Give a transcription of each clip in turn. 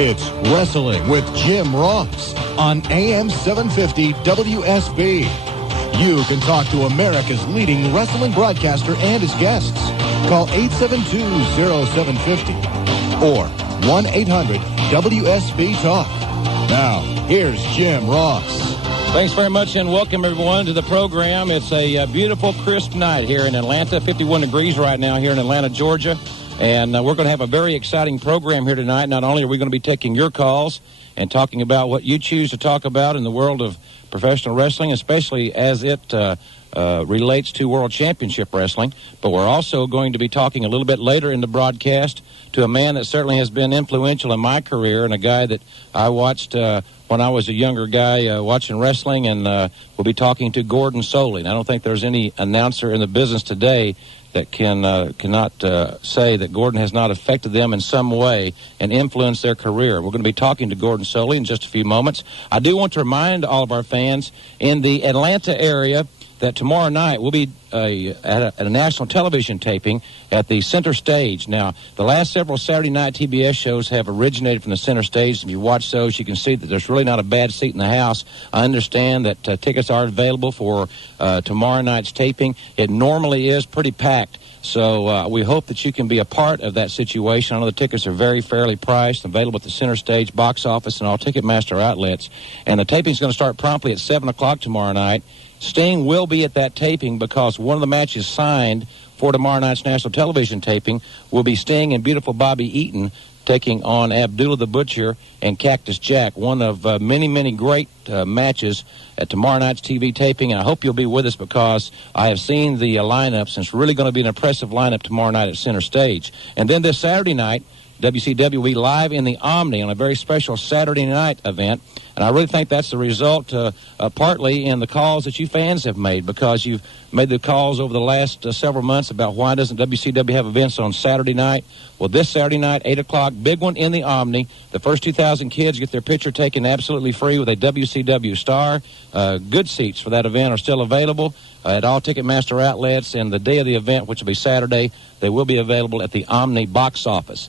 It's Wrestling with Jim Ross on AM 750 WSB. You can talk to America's leading wrestling broadcaster and his guests. Call 872-0750 or 1-800-WSB-TALK. Now, here's Jim Ross. Thanks very much, and welcome everyone to the program. It's a beautiful, crisp night here in Atlanta, 51 degrees right now here in Atlanta, Georgia. And we're going to have a very exciting program here tonight. Not only are we going to be taking your calls and talking about what you choose to talk about in the world of professional wrestling, especially as it relates to World Championship Wrestling, but we're also going to be talking a little bit later in the broadcast to a man that certainly has been influential in my career and a guy that I watched when I was a younger guy watching wrestling, and we'll be talking to Gordon Solie. And I don't think there's any announcer in the business today that cannot say that Gordon has not affected them in some way and influenced their career. We're going to be talking to Gordon Solie in just a few moments. I do want to remind all of our fans in the Atlanta area that tomorrow night we'll be at a national television taping at the Center Stage. Now, the last several Saturday night TBS shows have originated from the Center Stage. If you watch those, you can see that there's really not a bad seat in the house. I understand that tickets are available for tomorrow night's taping. It normally is pretty packed. So we hope that you can be a part of that situation. I know the tickets are very fairly priced, available at the Center Stage box office and all Ticketmaster outlets. And the taping's going to start promptly at 7 o'clock tomorrow night. Sting will be at that taping because one of the matches signed for tomorrow night's national television taping will be Sting and beautiful Bobby Eaton taking on Abdullah the Butcher and Cactus Jack, one of many, many great matches at tomorrow night's TV taping. And I hope you'll be with us because I have seen the lineups, and it's really going to be an impressive lineup tomorrow night at Center Stage. And then this Saturday night, WCW will be live in the Omni on a very special Saturday night event. And I really think that's the result partly in the calls that you fans have made, because you've made the calls over the last several months about why doesn't WCW have events on Saturday night. Well, this Saturday night, 8 o'clock, big one in the Omni. The first 2,000 kids get their picture taken absolutely free with a WCW star. Good seats for that event are still available at all Ticketmaster outlets. And the day of the event, which will be Saturday, they will be available at the Omni box office.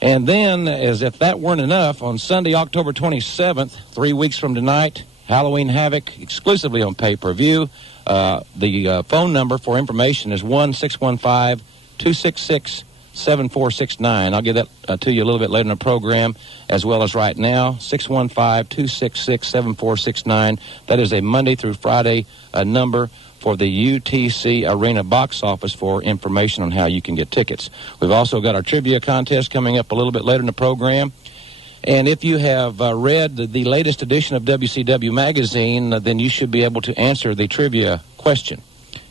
And then, as if that weren't enough, on Sunday, October 27th, 3 weeks from tonight, Halloween Havoc exclusively on pay-per-view. The phone number for information is 1-615-266-7469. I'll give that to you a little bit later in the program, as well as right now, 615-266-7469. That is a Monday through Friday number for the UTC Arena box office for information on how you can get tickets. We've also got our trivia contest coming up a little bit later in the program. And if you have read the latest edition of WCW Magazine, then you should be able to answer the trivia question.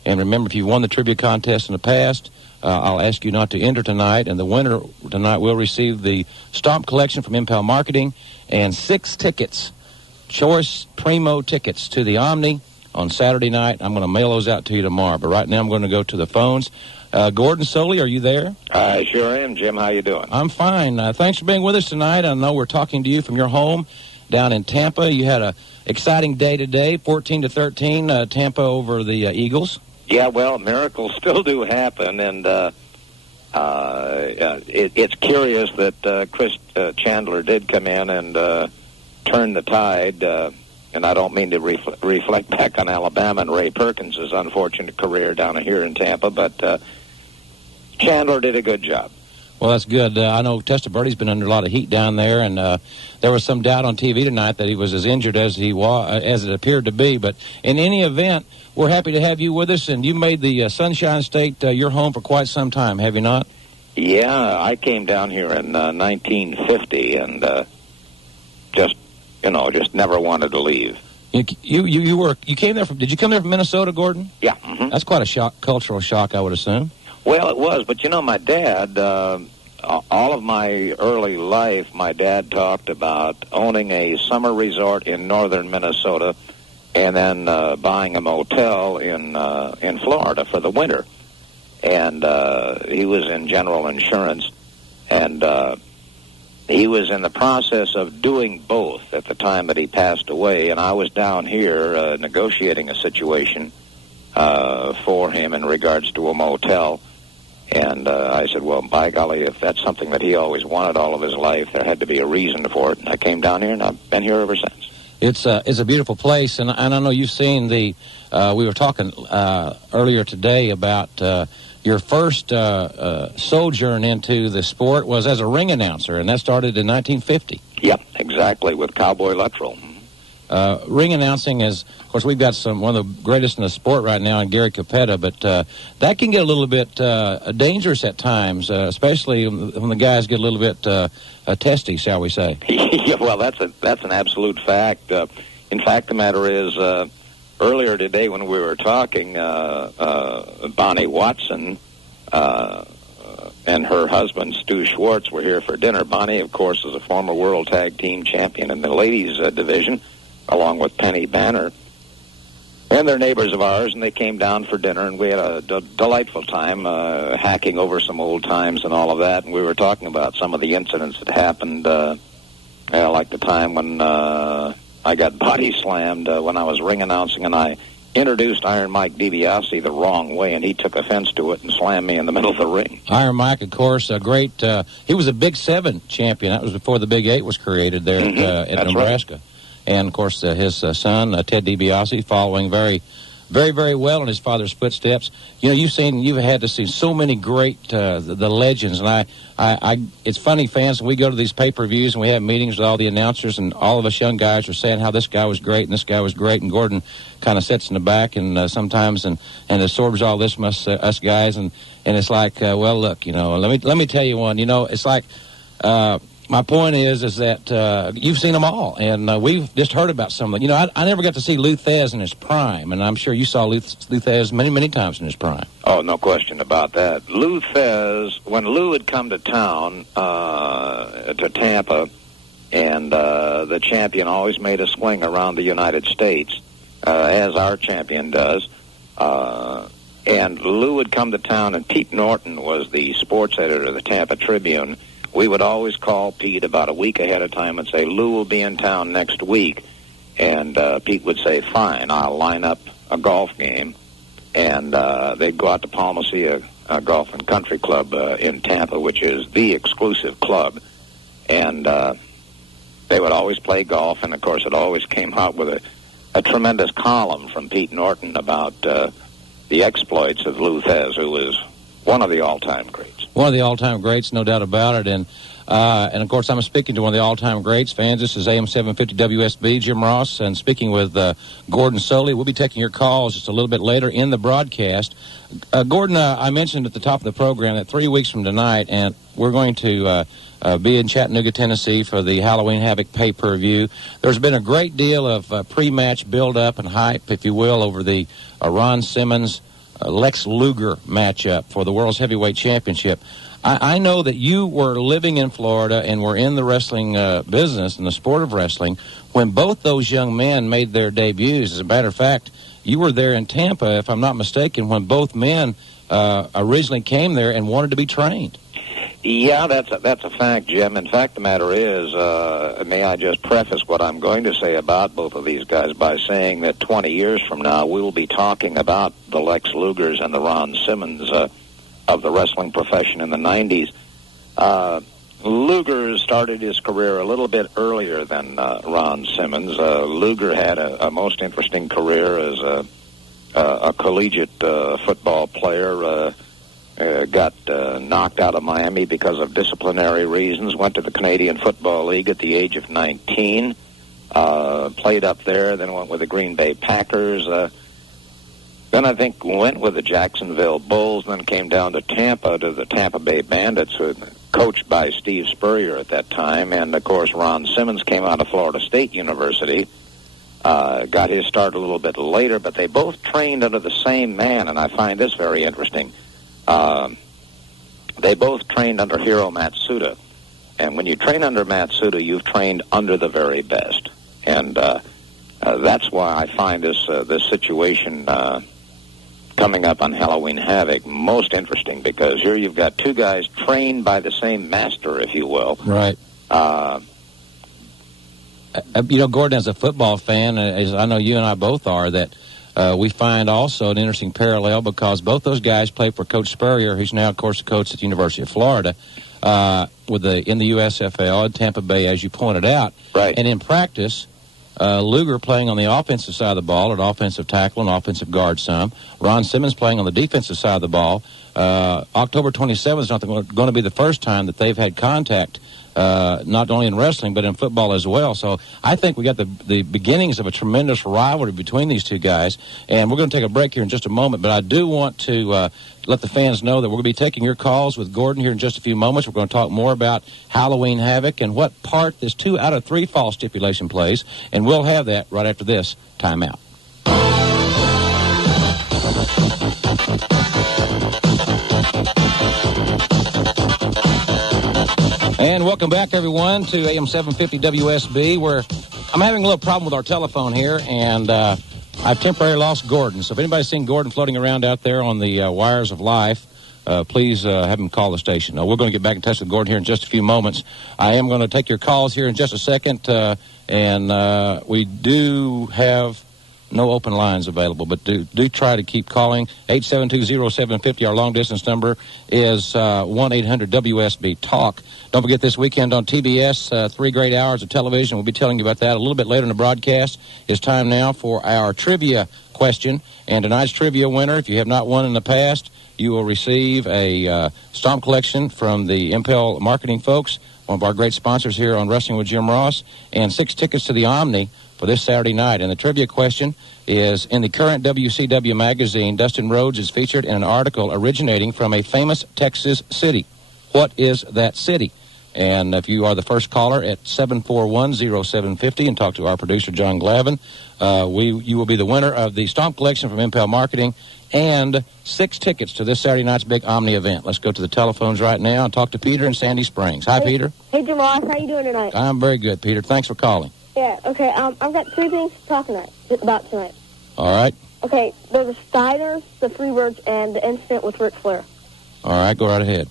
And remember, if you won the trivia contest in the past, I'll ask you not to enter tonight. And the winner tonight will receive the Stomp Collection from Impel Marketing and 6 tickets, choice primo tickets to the Omni on Saturday night. I'm going to mail those out to you tomorrow. But right now I'm going to go to the phones. Gordon Solie, are you there? I sure am, Jim. How you doing? I'm fine. Thanks for being with us tonight. I know we're talking to you from your home down in Tampa. You had an exciting day today, 14-13, Tampa over the Eagles. Yeah, well, miracles still do happen, and it's curious that Chris Chandler did come in and turn the tide. And I don't mean to reflect back on Alabama and Ray Perkins' unfortunate career down here in Tampa, but Chandler did a good job. Well, that's good. I know Testaverde been under a lot of heat down there, and there was some doubt on TV tonight that he was as injured as as it appeared to be. But in any event, we're happy to have you with us, and you made the Sunshine State your home for quite some time, have you not? Yeah, I came down here in 1950, and just never wanted to leave. You came there from? Did you come there from Minnesota, Gordon? Yeah. Mm-hmm. That's quite a cultural shock, I would assume. Well, it was, but my dad, all of my early life, my dad talked about owning a summer resort in northern Minnesota and then buying a motel in Florida for the winter. And he was in general insurance, and he was in the process of doing both at the time that he passed away, and I was down here negotiating a situation for him in regards to a motel. And I said, well, by golly, if that's something that he always wanted all of his life, there had to be a reason for it. And I came down here, and I've been here ever since. It's a beautiful place, and I know you've seen the. We were talking earlier today about your first sojourn into the sport was as a ring announcer, and that started in 1950. Yep, exactly, with Cowboy Luttrell. Ring announcing is, of course, we've got one of the greatest in the sport right now in Gary Capetta, but that can get a little bit dangerous at times, especially when the guys get a little bit testy, shall we say. Yeah, well, that's an absolute fact. In fact, the matter is, earlier today when we were talking, Bonnie Watson and her husband, Stu Schwartz, were here for dinner. Bonnie, of course, is a former World Tag Team Champion in the ladies' division, along with Penny Banner. And they're neighbors of ours, and they came down for dinner, and we had a delightful time hacking over some old times and all of that. And we were talking about some of the incidents that happened, like the time when I got body slammed when I was ring announcing, and I introduced Iron Mike DiBiase the wrong way, and he took offense to it and slammed me in the middle of the ring. Iron Mike, of course, a great. He was a Big 7 champion. That was before the Big 8 was created there at Nebraska. Right. And, of course, his son, Ted DiBiase, following very, very, very well in his father's footsteps. You know, you've had to see so many great, the legends. And it's funny, fans, when we go to these pay-per-views and we have meetings with all the announcers, and all of us young guys are saying how this guy was great and this guy was great, and Gordon kind of sits in the back and sometimes and absorbs all this us guys. And it's like, well, look, let me tell you one. It's like... my point is that you've seen them all, and we've just heard about some of them. I never got to see Lou Thez in his prime, and I'm sure you saw Lou Thez many, many times in his prime. Oh, no question about that. Lou Thez, when Lou had come to town, to Tampa, and the champion always made a swing around the United States, as our champion does, and Lou had come to town, and Pete Norton was the sports editor of the Tampa Tribune. We would always call Pete about a week ahead of time and say, Lou will be in town next week. And Pete would say, fine, I'll line up a golf game. And they'd go out to Palma Seca Golf and Country Club in Tampa, which is the exclusive club. And they would always play golf. And, of course, it always came out with a tremendous column from Pete Norton about the exploits of Lou Thez, who was one of the all-time greats. One of the all-time greats, no doubt about it. And of course, I'm speaking to one of the all-time greats. Fans, this is AM 750 WSB, Jim Ross, and speaking with Gordon Solie. We'll be taking your calls just a little bit later in the broadcast. Gordon, I mentioned at the top of the program that 3 weeks from tonight, and we're going to be in Chattanooga, Tennessee for the Halloween Havoc pay-per-view. There's been a great deal of pre-match build-up and hype, if you will, over the Ron Simmons Lex Luger matchup for the World's Heavyweight Championship. I know that you were living in Florida and were in the wrestling business and the sport of wrestling when both those young men made their debuts. As a matter of fact, you were there in Tampa, if I'm not mistaken, when both men originally came there and wanted to be trained. Yeah, that's a fact, Jim. In fact, the matter is, may I just preface what I'm going to say about both of these guys by saying that 20 years from now, we will be talking about the Lex Lugers and the Ron Simmons of the wrestling profession in the 90s. Luger started his career a little bit earlier than Ron Simmons. Luger had a most interesting career as a collegiate football player. Got knocked out of Miami because of disciplinary reasons, went to the Canadian Football League at the age of 19, played up there, then went with the Green Bay Packers, then I think went with the Jacksonville Bulls, then came down to Tampa to the Tampa Bay Bandits, coached by Steve Spurrier at that time, and of course Ron Simmons came out of Florida State University, got his start a little bit later, but they both trained under the same man, and I find this very interesting. They both trained under Hiro Matsuda. And when you train under Matsuda, you've trained under the very best. And that's why I find this situation coming up on Halloween Havoc most interesting, because here you've got two guys trained by the same master, if you will. Right. Gordon, as a football fan, as I know you and I both are, that we find also an interesting parallel because both those guys played for Coach Spurrier, who's now, of course, the coach at the University of Florida, in the USFL at Tampa Bay, as you pointed out. Right. And in practice, Luger playing on the offensive side of the ball, at offensive tackle and offensive guard some. Ron Simmons playing on the defensive side of the ball. October 27th is not going to be the first time that they've had contact, not only in wrestling but in football as well. So I think we got the beginnings of a tremendous rivalry between these two guys. And we're going to take a break here in just a moment, but I do want to let the fans know that we're going to be taking your calls with Gordon here in just a few moments. We're going to talk more about Halloween Havoc and what part this 2 out of 3 fall stipulation plays, and we'll have that right after this timeout. And welcome back, everyone, to AM 750 WSB, where I'm having a little problem with our telephone here, and I've temporarily lost Gordon. So if anybody's seen Gordon floating around out there on the wires of life, please have him call the station. We're going to get back in touch with Gordon here in just a few moments. I am going to take your calls here in just a second, and we do have no open lines available, but do try to keep calling. 872-0750, our long-distance number is 1-800-WSB-TALK. Don't forget this weekend on TBS, 3 great hours of television. We'll be telling you about that a little bit later in the broadcast. It's time now for our trivia question. And tonight's trivia winner, if you have not won in the past, you will receive a stomp collection from the Impel Marketing folks, one of our great sponsors here on Wrestling with Jim Ross, and 6 tickets to the Omni for this Saturday night. And the trivia question is, in the current WCW magazine, Dustin Rhodes is featured in an article originating from a famous Texas city. What is that city? And if you are the first caller at 741-0750 and talk to our producer, John Glavin, you will be the winner of the Stomp Collection from Impel Marketing and 6 tickets to this Saturday night's big Omni event. Let's go to the telephones right now and talk to Peter in Sandy Springs. Hi, Peter. Hey, Jim Ross. How you doing tonight? I'm very good, Peter. Thanks for calling. Yeah, okay. I've got 3 things to talk about tonight. All right. Okay, there's the Steiners, the Freebirds, and the incident with Ric Flair. All right, go right ahead.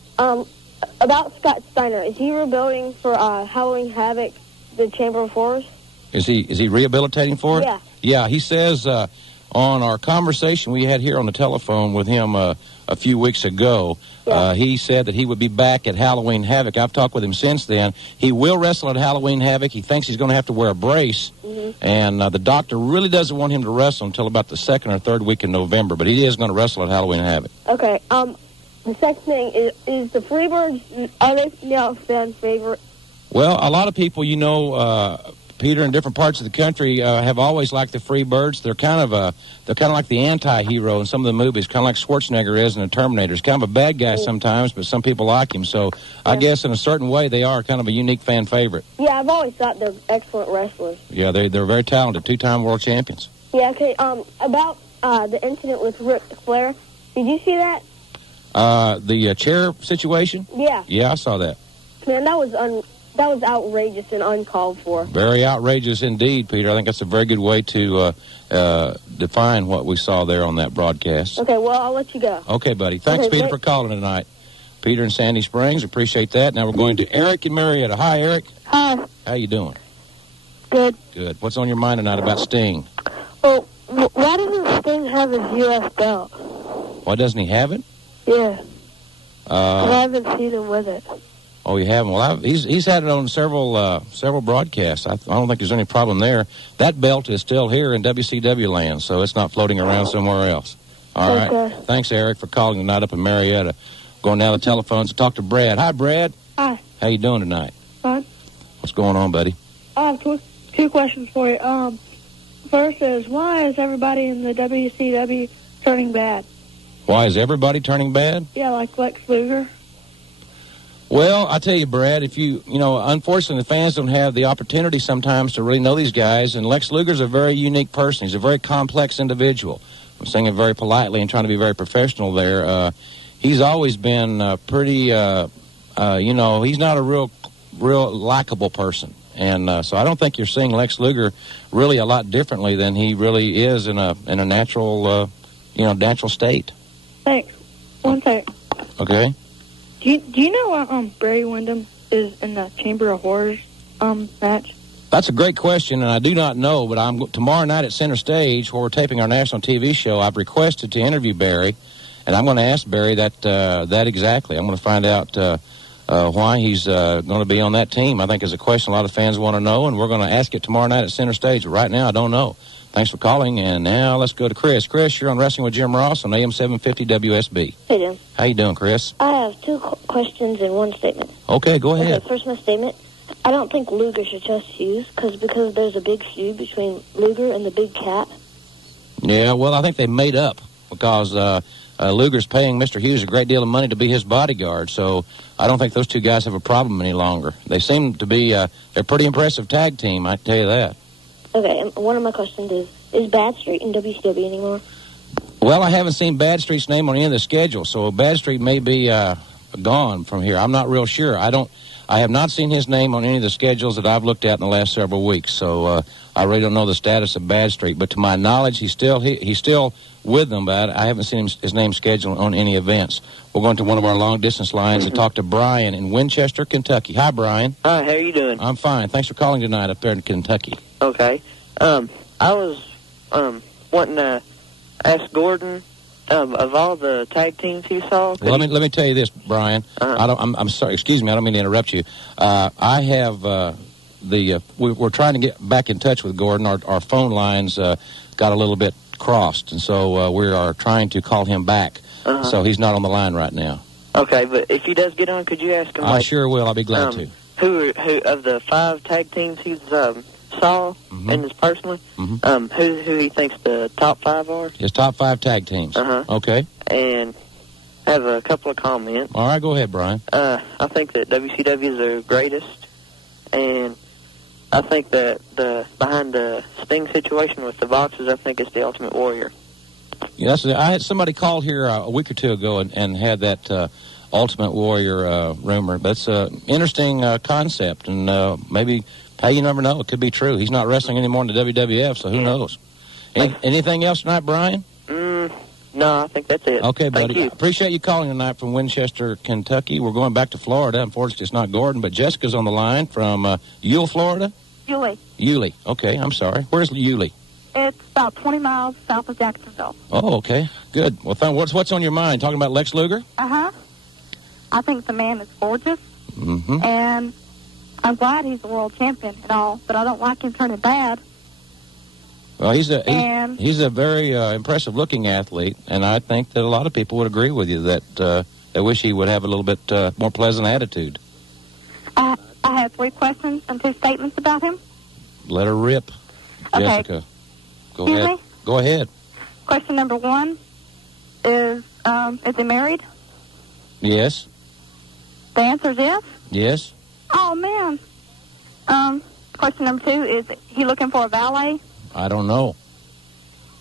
About Scott Steiner, is he rebuilding for Halloween Havoc, the Chamber of Horrors? Is he rehabilitating for it? Yeah. Yeah, he says on our conversation we had here on the telephone with him a few weeks ago, he said that he would be back at Halloween Havoc. I've talked with him since then. He will wrestle at Halloween Havoc. He thinks he's going to have to wear a brace, and the doctor really doesn't want him to wrestle until about the 2nd or 3rd week in November, but he is going to wrestle at Halloween Havoc. Okay, the second thing is the Freebirds, are they now fan favorite? Well, a lot of people, Peter, in different parts of the country have always liked the Freebirds. They're kind of like the anti-hero in some of the movies, kind of like Schwarzenegger is in the Terminator. He's kind of a bad guy sometimes, but some people like him. So I guess in a certain way they are kind of a unique fan favorite. Yeah, I've always thought they're excellent wrestlers. Yeah, they're very talented, 2-time world champions. Yeah, okay. About the incident with Ric Flair, did you see that? The chair situation? Yeah. Yeah, I saw that. Man, that was outrageous and uncalled for. Very outrageous indeed, Peter. I think that's a very good way to define what we saw there on that broadcast. Okay, well, I'll let you go. Okay, buddy. Thanks, Peter, for calling tonight. Peter in Sandy Springs, appreciate that. Now we're going to Eric in Marietta. Hi, Eric. Hi. How you doing? Good. Good. What's on your mind tonight about Sting? Well, why doesn't Sting have his U.S. belt? Why doesn't he have it? Yeah. I haven't seen him with it. Oh, you haven't? Well, he's had it on several broadcasts. I don't think there's any problem there. That belt is still here in WCW land, so it's not floating around somewhere else. All right. Thanks, Eric, for calling tonight up in Marietta. Going down the telephones to talk to Brad. Hi, Brad. Hi. How you doing tonight? Fine. What's going on, buddy? I have 2 questions for you. First is, why is everybody in the WCW turning bad? Why is everybody turning bad? Yeah, like Lex Luger. Well, I tell you, Brad, if unfortunately the fans don't have the opportunity sometimes to really know these guys, and Lex Luger's a very unique person. He's a very complex individual. I'm saying it very politely and trying to be very professional there. He's always been pretty, he's not a real likable person. And so I don't think you're seeing Lex Luger really a lot differently than he really is in a natural, natural state. Thanks. One sec. Okay. Do you know Barry Windham is in the Chamber of Horrors match? That's a great question, and I do not know, but tomorrow night at Center Stage, where we're taping our national TV show, I've requested to interview Barry, and I'm going to ask Barry that exactly. I'm going to find out why he's going to be on that team. I think it's a question a lot of fans want to know, and we're going to ask it tomorrow night at Center Stage. But right now, I don't know. Thanks for calling, and now let's go to Chris. Chris, you're on Wrestling with Jim Ross on AM 750 WSB. Hey, Jim. How you doing, Chris? I have two questions and one statement. Okay, go ahead. Okay, first my statement. I don't think Luger should trust Hughes because there's a big feud between Luger and the Big Cat. Yeah, well, I think they made up because Luger's paying Mr. Hughes a great deal of money to be his bodyguard, so I don't think those two guys have a problem any longer. They seem to be they're a pretty impressive tag team, I can tell you that. Okay, and one of my questions is Bad Street in WCW anymore? Well, I haven't seen Bad Street's name on any of the schedules, so Bad Street may be gone from here. I'm not real sure. I have not seen his name on any of the schedules that I've looked at in the last several weeks, so I really don't know the status of Bad Street. But to my knowledge, he's still with them, but I haven't seen his name scheduled on any events. We're going to one of our long-distance lines and talk to Brian in Winchester, Kentucky. Hi, Brian. Hi, how are you doing? I'm fine. Thanks for calling tonight up there in Kentucky. Okay. I was wanting to ask Gordon, of all the tag teams he saw. Well, let me tell you this, Brian. I'm sorry. Excuse me. I don't mean to interrupt you. I have we're trying to get back in touch with Gordon. Our phone lines got a little bit crossed, and so we are trying to call him back. So he's not on the line right now. Okay, but if he does get on, could you ask him? I sure will. I'll be glad to. Who of the 5 tag teams he's saw and is personally, who he thinks the top 5 are? His top 5 tag teams. Okay. And I have a couple of comments. All right, go ahead, Brian. I think that WCW is the greatest, and I think that behind the Sting situation with the Boxers, I think it's the Ultimate Warrior. Yeah, I had somebody call here a week or two ago and had that Ultimate Warrior rumor. That's an interesting concept, and maybe, hey, you never know. It could be true. He's not wrestling anymore in the WWF, so who knows? Anything else tonight, Brian? No, I think that's it. Okay, buddy. Thank you. Appreciate you calling tonight from Winchester, Kentucky. We're going back to Florida. Unfortunately, it's not Gordon, but Jessica's on the line from Yulee, Florida? Yulee. Yulee. Okay, I'm sorry. Where's Yulee? It's about 20 miles south of Jacksonville. Oh, okay. Good. Well, what's on your mind? Talking about Lex Luger? Uh-huh. I think the man is gorgeous. Mm-hmm. And I'm glad he's the world champion and all, but I don't like him turning bad. Well, he's a very impressive-looking athlete, and I think that a lot of people would agree with you that they wish he would have a little bit more pleasant attitude. I have 3 questions and 2 statements about him. Let her rip, Okay. Jessica. Go Excuse ahead. me? Go ahead. Question number 1 is he married? Yes. The answer is yes? Yes. Oh, man. Question number 2 is he looking for a valet? I don't know.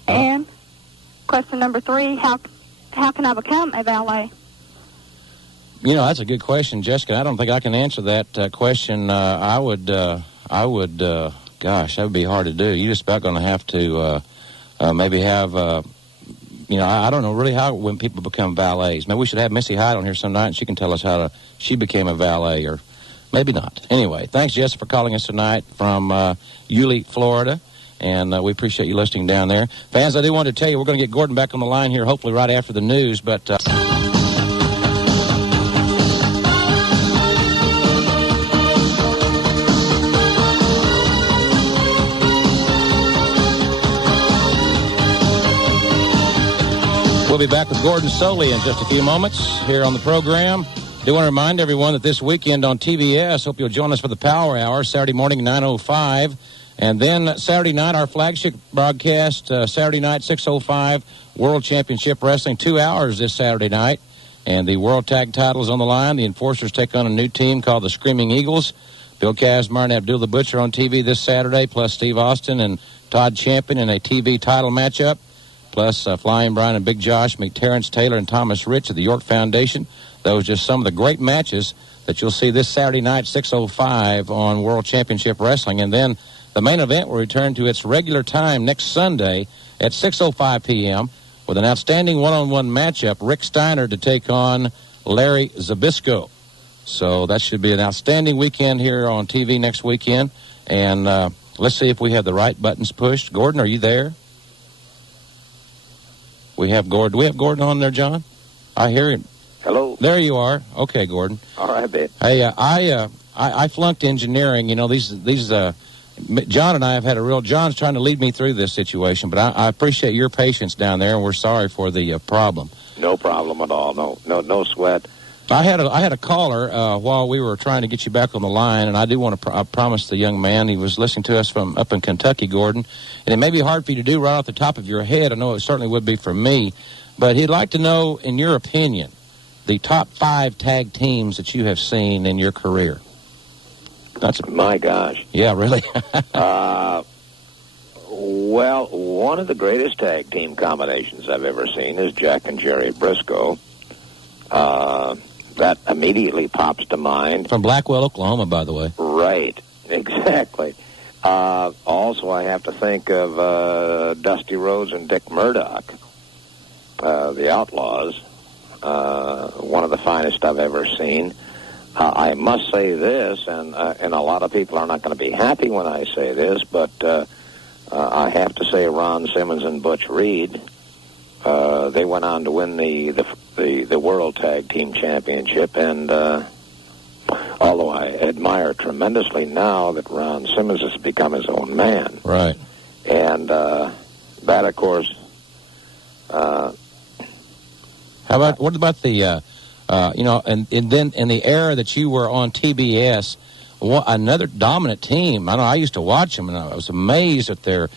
And question number 3, how can I become a valet? You know, that's a good question, Jessica. I don't think I can answer that question. I would, gosh, that would be hard to do. You're just about going to have to maybe have, I don't know really when people become valets. Maybe we should have Missy Hyde on here some night, and she can tell us how she became a valet, or maybe not. Anyway, thanks, Jessica, for calling us tonight from Yulee, Florida. And we appreciate you listening down there. Fans, I do want to tell you, we're going to get Gordon back on the line here, hopefully right after the news. But we'll be back with Gordon Solie in just a few moments here on the program. I do want to remind everyone that this weekend on TBS, hope you'll join us for the Power Hour, Saturday morning, 9:05. And then Saturday night, our flagship broadcast, Saturday night, 6:05, World Championship Wrestling, 2 hours this Saturday night. And the World Tag title is on the line. The Enforcers take on a new team called the Screaming Eagles. Bill Kazmar and Abdul the Butcher on TV this Saturday, plus Steve Austin and Todd Champion in a TV title matchup. Plus Flying Brian and Big Josh meet Terrence Taylor and Thomas Rich of the York Foundation. Those are just some of the great matches that you'll see this Saturday night, 6:05 on World Championship Wrestling. And then the main event will return to its regular time next Sunday at 6:05 p.m. with an outstanding one-on-one matchup, Rick Steiner to take on Larry Zbyszko. So that should be an outstanding weekend here on TV next weekend. And let's see if we have the right buttons pushed. Gordon, are you there? We have Gordon. Do we have Gordon on there, John? I hear him. Hello. There you are. Okay, Gordon. All right, babe. Hey, I flunked engineering. You know, these John and I have had a real. John's trying to lead me through this situation, but I appreciate your patience down there, and we're sorry for the problem. No problem at all. No sweat. I had a caller while we were trying to get you back on the line, and I do want to promise the young man, he was listening to us from up in Kentucky, Gordon, and it may be hard for you to do right off the top of your head. I know it certainly would be for me, but he'd like to know, in your opinion, the top 5 tag teams that you have seen in your career. That's my gosh. Yeah, really. Well, one of the greatest tag team combinations I've ever seen is Jack and Jerry Briscoe. That immediately pops to mind. From Blackwell, Oklahoma, by the way. Right, exactly. Also, I have to think of Dusty Rhodes and Dick Murdoch, the Outlaws. One of the finest I've ever seen. I must say this, and a lot of people are not going to be happy when I say this, but I have to say Ron Simmons and Butch Reed. They went on to win the World Tag Team Championship, and although I admire tremendously now that Ron Simmons has become his own man. Right. And that, of course... what about the, and then in the era that you were on TBS, another dominant team, I know I used to watch them, and I was amazed at their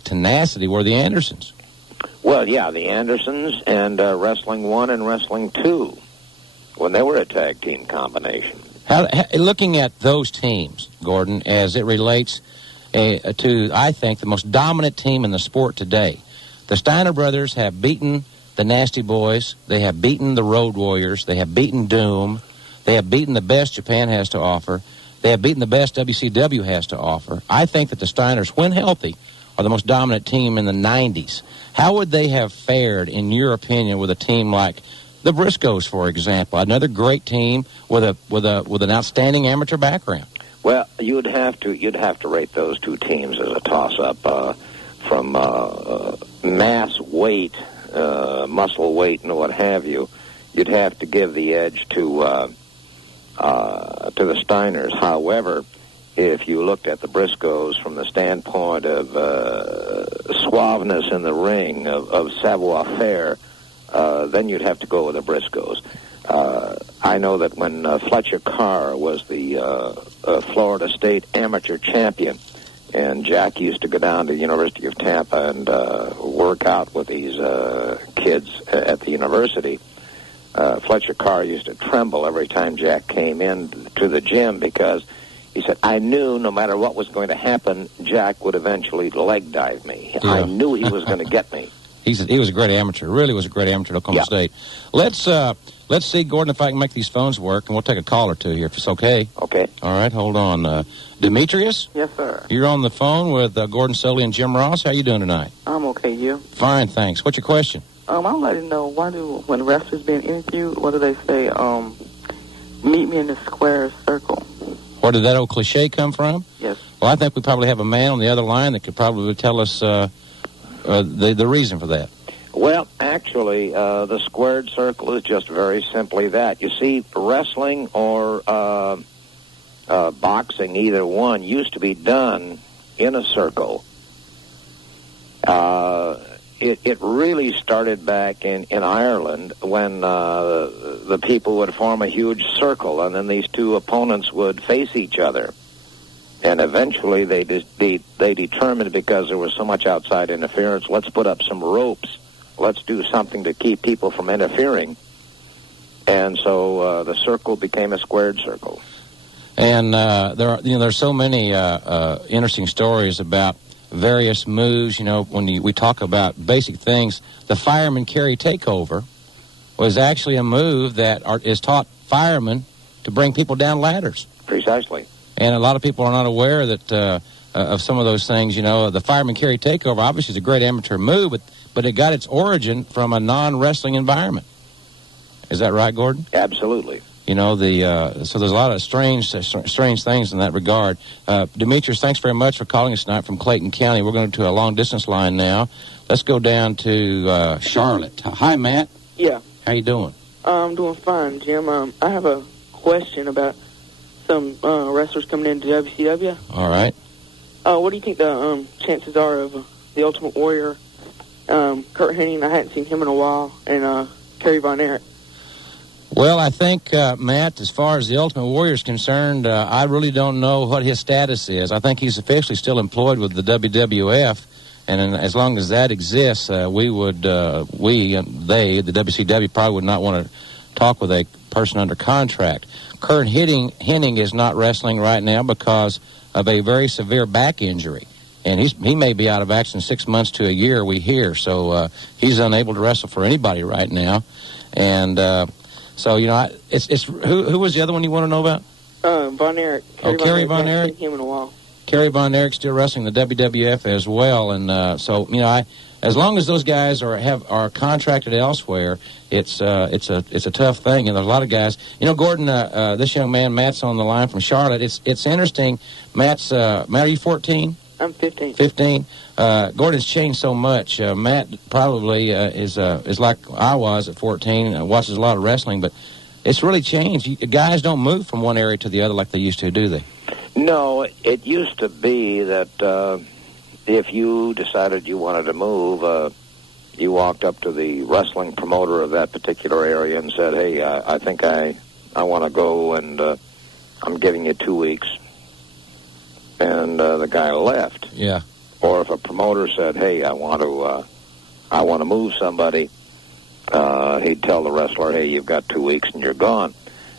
tenacity, were the Andersons. Well, yeah, the Andersons and Wrestling 1 and Wrestling 2, when they were a tag team combination. Looking at those teams, Gordon, as it relates to, I think, the most dominant team in the sport today, the Steiner brothers have beaten the Nasty Boys, they have beaten the Road Warriors, they have beaten Doom, they have beaten the best Japan has to offer, they have beaten the best WCW has to offer. I think that the Steiners, when healthy, are the most dominant team in the 90s. How would they have fared, in your opinion, with a team like the Briscoes, for example, another great team with an outstanding amateur background? Well, you'd have to rate those two teams as a toss-up from mass weight, muscle weight, and what have you. You'd have to give the edge to the Steiners. However, if you looked at the Briscoes from the standpoint of suaveness in the ring, of savoir-faire, then you'd have to go with the Briscoes. I know that when Fletcher Carr was the Florida State amateur champion, and Jack used to go down to the University of Tampa and work out with these kids at the university, Fletcher Carr used to tremble every time Jack came in to the gym because he said, I knew no matter what was going to happen, Jack would eventually leg dive me. Yeah. I knew he was going to get me. He was a great amateur. Really was a great amateur at Oklahoma State. Let's see, Gordon, if I can make these phones work, and we'll take a call or two here, if it's okay. Okay. All right, hold on. Demetrius? Yes, sir. You're on the phone with Gordon Solie and Jim Ross. How you doing tonight? I'm okay, you? Fine, thanks. What's your question? I'd like to know, when wrestlers being interviewed, what do they say, meet me in the square circle? Where did that old cliche come from? Yes. Well, I think we probably have a man on the other line that could probably tell us the reason for that. Well, actually, the squared circle is just very simply that. You see, wrestling or boxing, either one, used to be done in a circle. It really started back in Ireland when the people would form a huge circle, and then these two opponents would face each other. And eventually they determined, because there was so much outside interference, let's put up some ropes. Let's do something to keep people from interfering. And so the circle became a squared circle. And there's so many interesting stories about various moves. When we talk about basic things, the fireman carry takeover was actually a move that is taught firemen to bring people down ladders. Precisely. And a lot of people are not aware that of some of those things. The fireman carry takeover obviously is a great amateur move, but it got its origin from a non-wrestling environment. Is that right, Gordon? Absolutely. You know, so there's a lot of strange things in that regard. Demetrius, thanks very much for calling us tonight from Clayton County. We're going to a long-distance line now. Let's go down to Charlotte. Hi, Matt. Yeah. How you doing? I'm doing fine, Jim. I have a question about some wrestlers coming into WCW. All right. What do you think the chances are of the Ultimate Warrior, Kurt Hennig? I hadn't seen him in a while, and Kerry Von Erich. Well, I think, Matt, as far as the Ultimate Warrior is concerned, I really don't know what his status is. I think he's officially still employed with the WWF, and as long as that exists, the WCW probably would not want to talk with a person under contract. Kurt Hennig is not wrestling right now because of a very severe back injury, and he may be out of action 6 months to a year, we hear. So he's unable to wrestle for anybody right now, and so you know, it's who was the other one you want to know about? Von Erich. Kerry Von Erich. I haven't seen him in a while. Kerry Von Erich still wrestling the WWF as well, and so you know, as long as those guys are contracted elsewhere, it's a tough thing. And there's a lot of guys. You know, Gordon, this young man Matt's on the line from Charlotte. It's interesting. Matt, are you 14? I'm 15. 15. Gordon's changed so much. Matt probably is like I was at 14. Watches a lot of wrestling, but it's really changed. Guys don't move from one area to the other like they used to, do they? No, it used to be that if you decided you wanted to move, you walked up to the wrestling promoter of that particular area and said, hey, I think I want to go, and I'm giving you 2 weeks. And the guy left. Yeah. Or if a promoter said, hey, I want to move somebody, he'd tell the wrestler, hey, you've got 2 weeks and you're gone.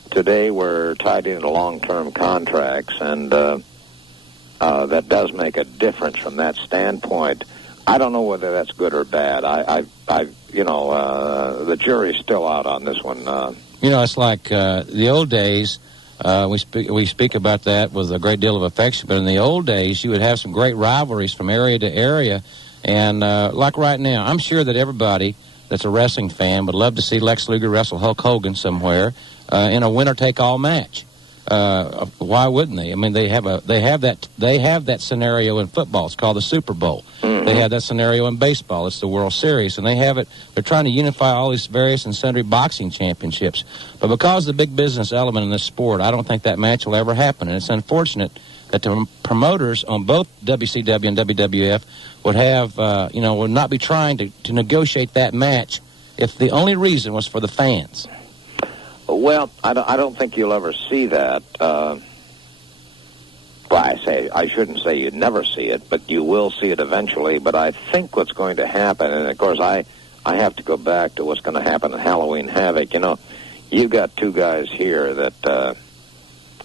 Today we're tied into long-term contracts, and that does make a difference from that standpoint. I don't know whether that's good or bad. The jury's still out on this one. You know, it's like the old days. We speak about that with a great deal of affection, but in the old days, you would have some great rivalries from area to area, and like right now, I'm sure that everybody that's a wrestling fan would love to see Lex Luger wrestle Hulk Hogan somewhere in a winner-take-all match. Why wouldn't they? I mean, they have that scenario in football. It's called the Super Bowl. Mm-hmm. They have that scenario in baseball. It's the World Series, and they have it. They're trying to unify all these various and sundry boxing championships. But because of the big business element in this sport, I don't think that match will ever happen. And it's unfortunate that the promoters on both WCW and WWF would have, would not be trying to negotiate that match if the only reason was for the fans. Well, I don't think you'll ever see that. I shouldn't say you'd never see it, but you will see it eventually. But I think what's going to happen, and of course I have to go back to what's going to happen at Halloween Havoc. You know, you've got two guys here that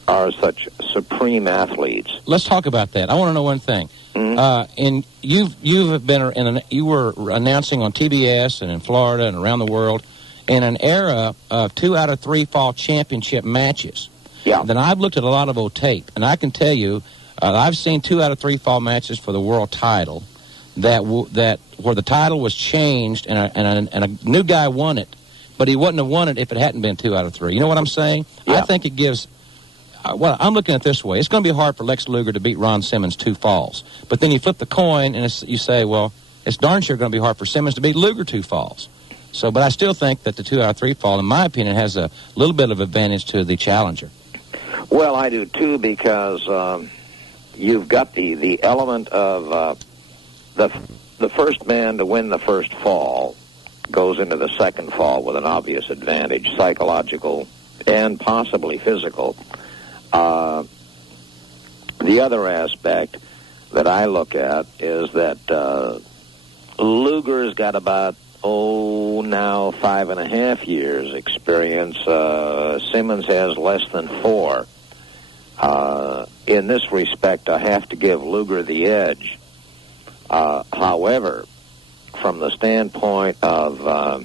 are such supreme athletes. Let's talk about that. I want to know one thing. Mm-hmm. And you were announcing on TBS and in Florida and around the world in an era of 2 out of 3 fall championship matches. Yeah. Then I've looked at a lot of old tape, and I can tell you, I've seen 2 out of 3 fall matches for the world title that where the title was changed and a new guy won it, but he wouldn't have won it if it hadn't been 2 out of 3. You know what I'm saying? Yeah. I think it gives. Well, I'm looking at it this way. It's going to be hard for Lex Luger to beat Ron Simmons 2 falls, but then you flip the coin and you say, well, it's darn sure going to be hard for Simmons to beat Luger 2 falls. So, but I still think that the 2 out of 3 fall, in my opinion, has a little bit of advantage to the challenger. Well, I do too, because you've got the element of the first man to win the first fall goes into the second fall with an obvious advantage, psychological and possibly physical. The other aspect that I look at is that Luger's got about now 5.5 years experience. Simmons has less than 4. In this respect, I have to give Luger the edge. However, from the standpoint of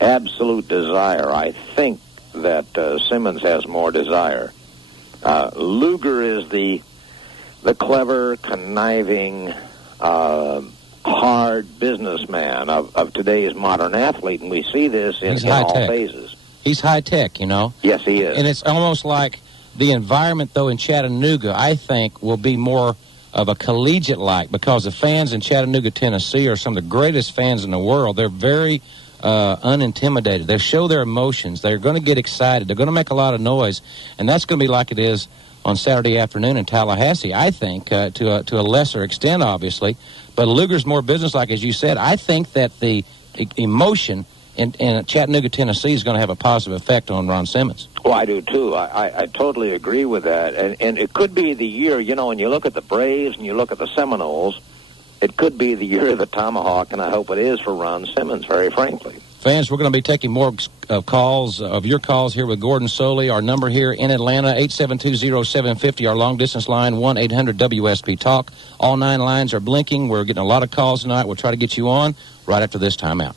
absolute desire, I think that Simmons has more desire. Luger is the clever, conniving, hard businessman of today's modern athlete, and we see this in all phases. He's high-tech, you know. Yes, he is. And it's almost like the environment, though, in Chattanooga, I think, will be more of a collegiate-like, because the fans in Chattanooga, Tennessee are some of the greatest fans in the world. They're very unintimidated. They show their emotions. They're going to get excited. They're going to make a lot of noise, and that's going to be like it is on Saturday afternoon in Tallahassee, I think, to a lesser extent, obviously. But Luger's more businesslike, as you said. I think that the emotion in Chattanooga, Tennessee is going to have a positive effect on Ron Simmons. Well, I do, too. I totally agree with that. And it could be the year, you know, when you look at the Braves and you look at the Seminoles, it could be the year of the Tomahawk, and I hope it is for Ron Simmons, very frankly. Fans, we're going to be taking more calls, of your calls here with Gordon Solie. Our number here in Atlanta, 872-0750. Our long-distance line, 1-800-WSB-TALK. All 9 lines are blinking. We're getting a lot of calls tonight. We'll try to get you on right after this timeout.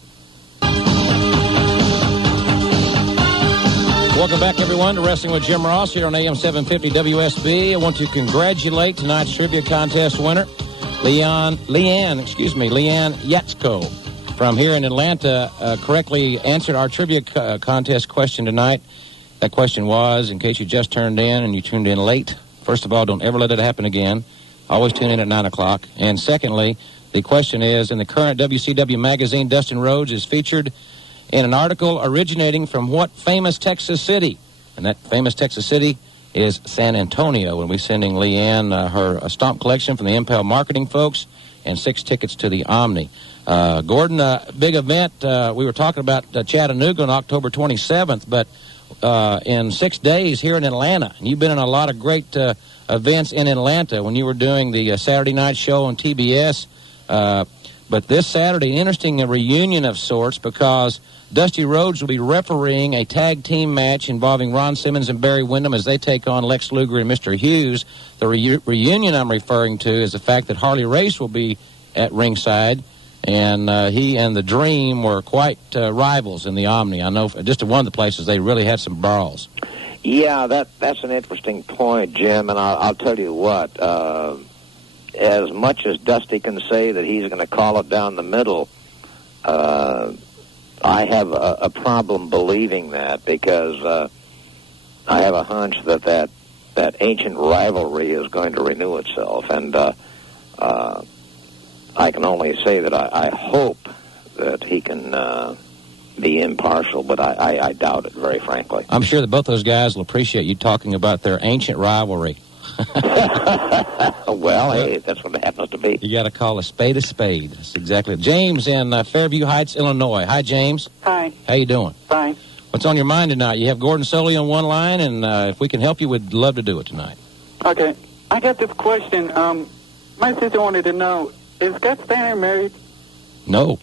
Welcome back, everyone, to Wrestling with Jim Ross here on AM 750 WSB. I want to congratulate tonight's trivia contest winner, Leanne Yatsko from here in Atlanta. Correctly answered our trivia contest question tonight. That question was, in case you just turned in and you tuned in late, first of all, don't ever let it happen again. Always tune in at 9 o'clock. And secondly, the question is, in the current WCW magazine, Dustin Rhodes is featured in an article originating from what famous Texas city? And that famous Texas city is San Antonio. And we're sending Leanne her stomp collection from the Impel Marketing folks and 6 tickets to the Omni. Gordon, big event. We were talking about Chattanooga on October 27th, but in 6 days here in Atlanta. And you've been in a lot of great events in Atlanta when you were doing the Saturday night show on TBS. But this Saturday, interesting reunion of sorts, because Dusty Rhodes will be refereeing a tag team match involving Ron Simmons and Barry Windham as they take on Lex Luger and Mr. Hughes. The reunion I'm referring to is the fact that Harley Race will be at ringside, and he and the Dream were quite rivals in the Omni. I know just at one of the places they really had some brawls. Yeah, that's an interesting point, Jim, and I'll tell you what. As much as Dusty can say that he's going to call it down the middle, I have a problem believing that, because I have a hunch that ancient rivalry is going to renew itself, and I can only say that I hope that he can be impartial, but I doubt it, very frankly. I'm sure that both those guys will appreciate you talking about their ancient rivalry. Well, hey, that's what it happens to be. You got to call a spade a spade. That's exactly it. James in Fairview Heights, Illinois. Hi, James. Hi. How you doing? Fine. What's on your mind tonight? You have Gordon Solie on one line, and if we can help you, we'd love to do it tonight. Okay. I got this question. My sister wanted to know, is Scott Steiner married? No.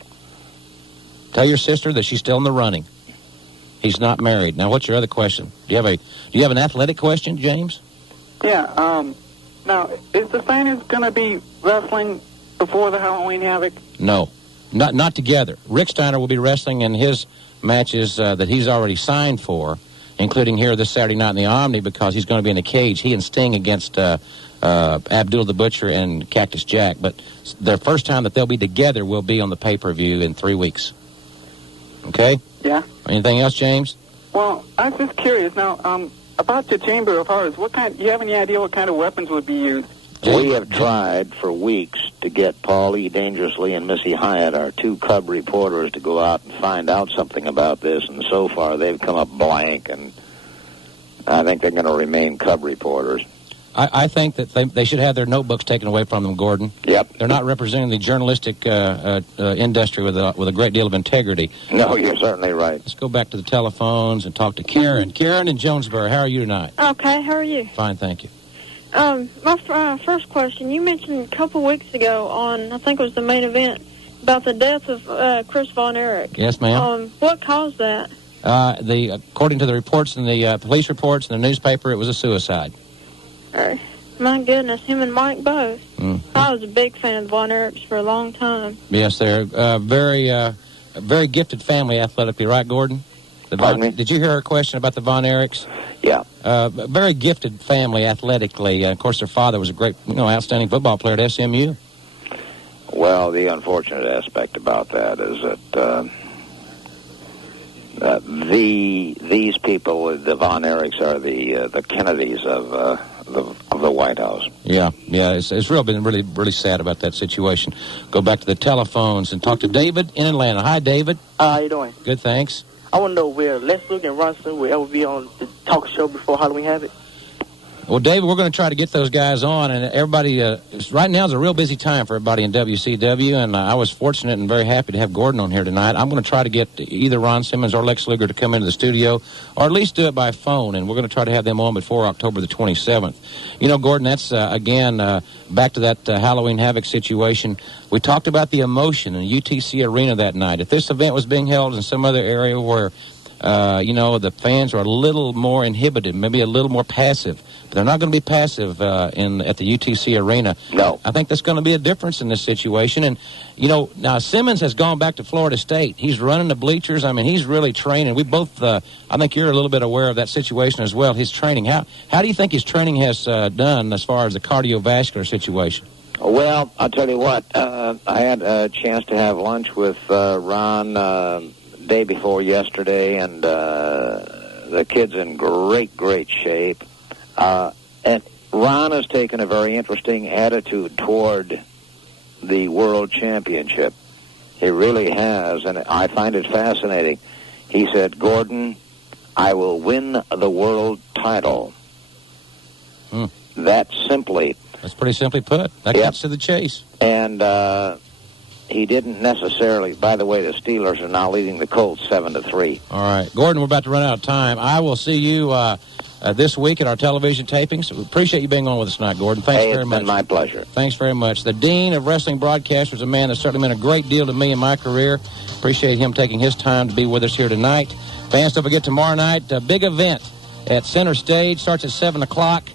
Tell your sister that she's still in the running. He's not married. Now, what's your other question? Do you have an athletic question, James? Yeah. Now, is the Steiners going to be wrestling before the Halloween Havoc? No. Not together. Rick Steiner will be wrestling in his matches that he's already signed for, including here this Saturday night in the Omni, because he's going to be in a cage. He and Sting against Abdul the Butcher and Cactus Jack. But the first time that they'll be together will be on the pay-per-view in 3 weeks. Okay? Yeah. Anything else, James? Well, I was just curious. Now, about the Chamber of Horrors, do you have any idea what kind of weapons would be used? We have tried for weeks to get Paul E. Dangerously and Missy Hyatt, our 2 Cub reporters, to go out and find out something about this, and so far they've come up blank, and I think they're going to remain Cub reporters. I think that they should have their notebooks taken away from them, Gordon. Yep. They're not representing the journalistic industry with a great deal of integrity. No, you're certainly right. Let's go back to the telephones and talk to Karen. Karen in Jonesboro, how are you tonight? Okay, how are you? Fine, thank you. My first question, you mentioned a couple weeks ago on, I think it was the main event, about the death of Chris Von Erich. Yes, ma'am. What caused that? According to the reports in the police reports in the newspaper, it was a suicide. My goodness, him and Mike both. Mm-hmm. I was a big fan of the Von Erichs for a long time. Yes, they're very gifted family athletically, right, Gordon? Pardon me? Did you hear her question about the Von Erichs? Yeah. Very gifted family athletically. Of course, their father was a great, outstanding football player at SMU. Well, the unfortunate aspect about that is that These people, the Von Erichs, are the Kennedys of the White House. Yeah. It's been really sad about that situation. Go back to the telephones and talk to David in Atlanta. Hi, David. How you doing? Good, thanks. I want to know where Les Luke and Ronson will ever be on the talk show before Halloween Havoc. Well, David, we're going to try to get those guys on, and everybody, right now is a real busy time for everybody in WCW, and I was fortunate and very happy to have Gordon on here tonight. I'm going to try to get either Ron Simmons or Lex Luger to come into the studio, or at least do it by phone, and we're going to try to have them on before October the 27th. You know, Gordon, that's, again, back to that Halloween Havoc situation. We talked about the emotion in the UTC Arena that night. If this event was being held in some other area where, the fans are a little more inhibited, maybe a little more passive, but they're not going to be passive at the UTC Arena. No. I think that's going to be a difference in this situation. And, now Simmons has gone back to Florida State. He's running the bleachers. I mean, he's really training. We both, I think you're a little bit aware of that situation as well, his training. How do you think his training has done as far as the cardiovascular situation? Well, I'll tell you what. I had a chance to have lunch with Ron day before yesterday, and the kid's in great shape. And Ron has taken a very interesting attitude toward the World Championship. He really has, and I find it fascinating. He said, Gordon, I will win the world title. That simply. That's pretty simply put. That gets to the chase. And he didn't necessarily. By the way, the Steelers are now leading the Colts 7-3. All right, Gordon, we're about to run out of time. I will see you this week at our television tapings. We appreciate you being on with us tonight, Gordon. Thanks very much. It's been my pleasure. Thanks very much. The Dean of Wrestling Broadcasters, a man that's certainly meant a great deal to me in my career. Appreciate him taking his time to be with us here tonight. Fans, don't forget tomorrow night, a big event at Center Stage. Starts at 7 o'clock.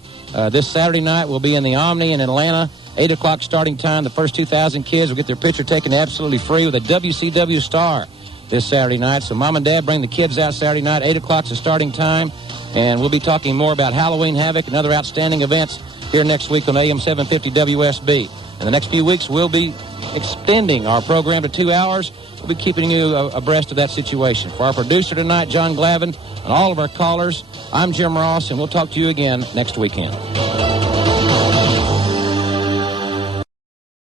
This Saturday night, we'll be in the Omni in Atlanta. 8 o'clock starting time. The first 2,000 kids will get their picture taken absolutely free with a WCW star this Saturday night. So Mom and Dad, bring the kids out Saturday night. 8 o'clock's the starting time. And we'll be talking more about Halloween Havoc and other outstanding events here next week on AM 750 WSB. In the next few weeks, we'll be extending our program to 2 hours. We'll be keeping you abreast of that situation. For our producer tonight, John Glavin, and all of our callers, I'm Jim Ross, and we'll talk to you again next weekend.